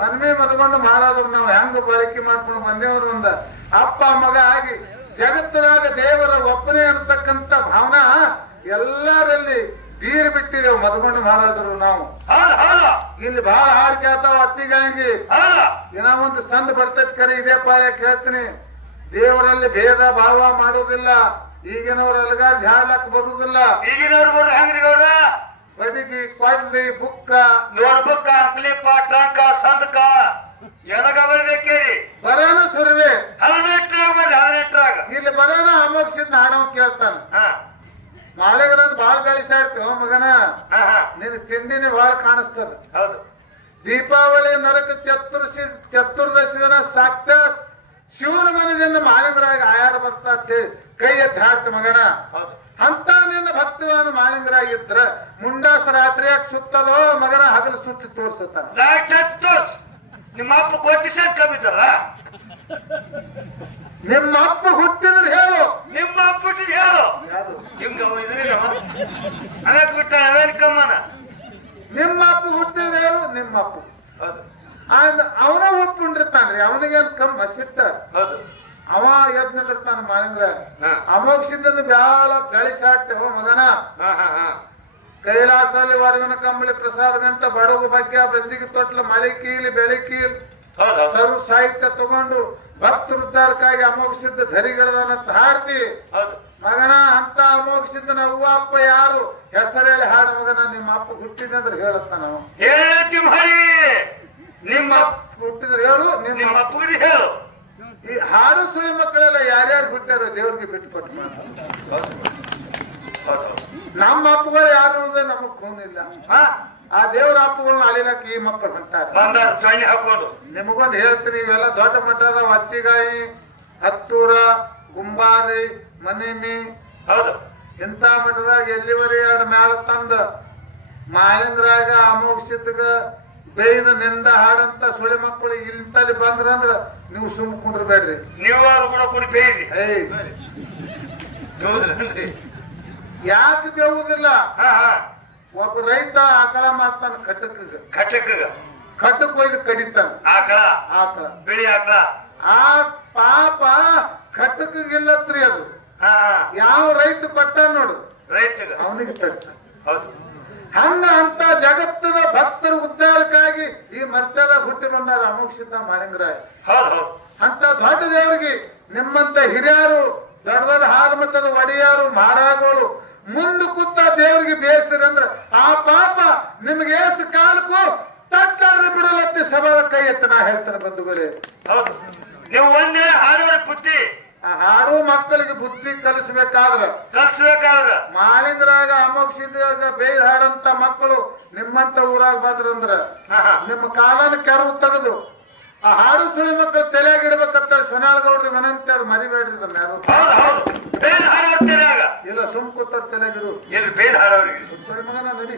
ಮನ್ಮೆ ಮದ್ಕೊಂಡು ಮಾರಾದ್ರು ನಾವು ಹೆಂಗ ಬಳಕೆ ಮಾಡ್ಕೊಂಡು ಬಂದೇವ್ರು ಒಂದ ಅಪ್ಪ ಮಗ ಆಗಿ ಜಗತ್ತದಾಗ ದೇವರ ಒಬ್ಬನೇ ಅಂತಕ್ಕಂತ ಭಾವನಾ ಎಲ್ಲರಲ್ಲಿ ಬೀರ್ ಬಿಟ್ಟಿದ್ದೇವೆ ಮದ್ಕೊಂಡು ಮಾರಾದ್ರು ನಾವು. ಇಲ್ಲಿ ಬಹಳ ಹಾಡು ಕೇಳ್ತಾವ ಅತ್ತಿಗಾಂಗಿ ಏನೋ ಒಂದು ಸಂದ್ ಬರ್ತೈತ್ ಕರೆ ಇದೇ ಪಾಯ ಕೇಳ್ತೀನಿ. ದೇವರಲ್ಲಿ ಭೇದ ಭಾವ ಮಾಡೋದಿಲ್ಲ. ಈಗಿನವ್ರ ಅಲ್ಗಾಡ್ ಹಾಡ್ಲಕ್ ಬರುದಿಲ್ಲ. ಈಗಿನವ್ರು ಬರ್ರಿ ಹಂಗ್ರಿ ಗೌಡ್ರ ಬಡಿಗಿ ಕೊಡ್ಲಿ ಬುಕ್ಕ ನೋಡ್ ಬುಕ್ಕ ಕ್ಲಿಪ್ಪ ಟ್ರಂಕ ಸಂದಕ ಎನಗವೇ ಬೇಕೇರಿ ಬರೋಣ ಸುರ್ವೆ 18 ಇಲ್ಲಿ ಬರೋಣ ಅಮೋಕ್ಷಿತ್ ಹಾಡವ್ ಕೇಳ್ತಾನ. ಮಾಳೆಗರಂದ್ ಬಾಳ್ ಗಳಿಸಾಯ್ತು ಮಗನ ನಿನ್ ತಿಂಡಿನಿ ಬಾಳ್ ಕಾಣಿಸ್ತದ. ಹೌದು. ದೀಪಾವಳಿ ನರಕ ಚತುರ್ದಶಿ ದಿನ ಸಾಕ್ಷಾತ್ ಶಿವನ ಮನದಿಂದ ಮಾಲಿಂಗರಾಗಿ ಆಯಾರ ಬರ್ತಾ ಕೈ ಎತ್ತಿ ಹಾಡ್ತ ಮಗನ. ಅಂತ ನಿನ್ನ ಭಕ್ತಿವಾನ ಮಾಲಿಂಗರಾಗಿದ್ರ ಮುಂಡಾಸ ರಾತ್ರಿಯಾಗ ಸುತ್ತದೋ ಮಗನ ಹಗಲು ಸುತ್ತಿ ತೋರ್ಸುತ್ತಾನ. ನಿಮ್ಮ ಅಪ್ಪ ಕೊಟ್ಟಿಸ ಕಮ್ಮಿದ್ದಲ್ಲ. ನಿಮ್ಮ ಅಪ್ಪ ಹುಟ್ಟಿದ್ರೆ ಹೇಳು. ನಿಮ್ಮ ಅಪ್ಪ ಹುಟ್ಟಿದ್ ಹೇಳು. ನಿಮ್ಗೆ ಅದಕ್ಕೆ ಬಿಟ್ಟ ವೆಲ್ಕಮ್ಮನ. ನಿಮ್ಮ ಅಪ್ಪ ಹುಟ್ಟಿದ್ರೆ ಹೇಳು. ನಿಮ್ಮ ಅಪ್ಪ ಅವನ ಒಪ್ಕೊಂಡಿರ್ತಾನ್ರಿ. ಅವನಿಗೇನ್ ಕಮ್ಮ ಸಿಟ್ಟ. ಅವ ಎದ್ ನಿಂದಿರ್ತಾನ ಮಾಲಿಂಗ್ರ. ಅಮೋಕ್ಷಿಂದ ಬ್ಯಾಳ ಬೆಳೆಸಾಡ್ತೇವ ಮಗನ. ಕೈಲಾಸಲ್ಲಿ ವರವಿನ ಕಂಬಳಿ ಪ್ರಸಾದ ಗಂಟ ಬಡಗು ಬಗ್ಗೆ ಬಂದಿಗೆ ತೊಟ್ಲ ಮಳೆ ಕೀಲಿ ಬೆಳೆ ಕೀಲ್ ಸರ್ವ ಸಾಹಿತ್ಯ ತಗೊಂಡು ಭಕ್ತ ಉದ್ಧಾರಕ್ಕಾಗಿ ಅಮೋಕ್ಷಿದ್ದ ಧರಿಗಳನ್ನ ಹಾಡ್ತಿ ಮಗನ. ಅಂತ ಅಮೋಕ್ಷಿದ್ದನ ಅವ್ವ ಅಪ್ಪ ಯಾರು ಹೆಸರೇಳಿ ಹಾಡು ಮಗನ. ನಿಮ್ಮ ಅಪ್ಪ ಹುಟ್ಟಿದಂದ್ರೆ ಹೇಳುತ್ತಾನ. ನಿಮ್ಮ ಅಪ್ಪ ಹುಟ್ಟಿದ್ರೆ ಹೇಳು. ನಿಮ್ಮ ಅಪ್ಪ ಹೇಳು. ಈ ಹಾಡು ಸುಳಿ ಮಕ್ಕಳೆಲ್ಲ ಯಾರ್ಯಾರು ಬಿಟ್ಟಾರ ದೇವ್ರಿಗೆ ಬಿಟ್ಟುಕೊಟ್ಟು ಮಾಡ. ನಮ್ಮ ಅಪ್ಪಗಳು ಯಾರು ಅಂದ್ರೆ ನಮಗ್ ಖೂನಿಲ್ಲ. ಆ ದೇವ್ರ ಅಪ್ಪಗಳನ್ನ ಅಳಿಲಕ್ಕೆ ಈ ಮಕ್ಕಳು ಹೊಂಟಾರ. ಹಾಕೊಂಡು ನಿಮಗೊಂದು ಹೇಳ್ತೀನಿ. ಇವೆಲ್ಲ ದೊಡ್ಡ ಮಟ್ಟದ ಹಚ್ಚಿಗಾಯಿ ಹತ್ತೂರ ಗುಂಬಾರಿ ಮನಿಮಿ ಹೌದು ಇಂಥ ಮಟ್ಟದಾಗ ಎಲ್ಲಿವರೆ ಎರಡು ಮ್ಯಾಲ ತಂದ ಮಾಲಿಂಗರಾಗ ಅಮೋಕ್ಷಿದ್ಗ ಬೇಯ್ದ ನಿಂದ ಹಾಡಂತ ಸುಳಿ ಮಕ್ಕಳು ಇಂತಲ್ಲಿ ಬಂದ್ರಂದ್ರ ನೀವು ಸುಮ್ಕೊಂಡ್ರಬೇಡ್ರಿ. ನೀವು ಕೂಡ ಕೂಡಿ ಬೇಯ್ರಿ. ಯಾಕೆ ಬೇವುದಿಲ್ಲ? ಒಬ್ಬ ರೈತ ಆಕಳ ಮಾಡ್ತಾನ ಕಟ್ಟಕ್ ಒಯ್ದು ಕಡಿತಾನ ಆಕಳ ಬಿಳಿ ಆಕಳ. ಆ ಪಾಪ ಕಟ್ಟಕ್ಕಿಲ್ಲತ್ರಿ. ಅದು ಯಾವ ರೈತ ಪಟ್ಟ ನೋಡು ರೈತಗ ಅವನಿಗೆ ತಟ್ಟ. ಹೌದು. ಹಂಗ ಅಂತ ಜಗತ್ತದ ಭಕ್ತರ ಉದ್ಧಾರಕ್ಕಾಗಿ ಈ ಮರ್ತ್ಯದ ಹುಟ್ಟಿ ಬಂದಾರ ಅಮೋಕ್ಷಿತ ಮಾಲಿಂಗರಾಯ. ಅಂತ ದೊಡ್ಡ ದೇವರಿಗೆ ನಿಮ್ಮಂತ ಹಿರಿಯರು ದೊಡ್ಡ ದೊಡ್ಡ ಹಾಲು ಮಟ್ಟದ ಒಡೆಯರು ಮಹಾರಾಜಗಳು ಮುಂದೆ ಕೂತ ದೇವರಿಗೆ ಬೇಯಿಸಿರಂದ್ರ ಆ ಪಾಪ ನಿಮ್ಗೆ ಏಸು ಕಾಲಕ್ಕೂ ತಟ್ಟಾದ್ರೆ ಬಿಡಲತ್ತಿ ಸಭಾ ಕೈ ಎತ್ತ ನಾ ಹೇಳ್ತಾನೆ ಬಂಧುಗಳೇ. ಹೌದು. ನೀವು ಒಂದೇ ಹಾಡುವ ಬುದ್ಧಿ ಆ ಹಾಡು ಮಕ್ಕಳಿಗೆ ಬುದ್ಧಿ ಕಲಿಸ್ಬೇಕಾದ್ರ ಮಾಲಿಂಗರಾಗ ಅಮೋಕ್ಷಿದಾಗ ಬೇಯ್ ಹಾಡಂತ ಮಕ್ಕಳು ನಿಮ್ಮಂತ ಊರಾಗ ಬಂದ್ರಂದ್ರ ನಿಮ್ಮ ಕಾಲನ ಕೆರವು ತೆಗೆದು ಆ ಹಾಡು ಸುಳಿ ಮಕ್ಕಳು ತಲೆಯಾಗಿಡ್ಬೇಕಂತ ಸೊನಾಳಗೌಡ್ರಿ ಮನಂತ ಮರಿಬೇಡ್ರಿ. ಯಾರು ಇಲ್ಲ ಸುಮ್ ಕೂತಾರ ತಲೆಗಿಡು ಬೇಡ ಹಾಡೋರಿಗೆ ಮಗನ ನಡಿ.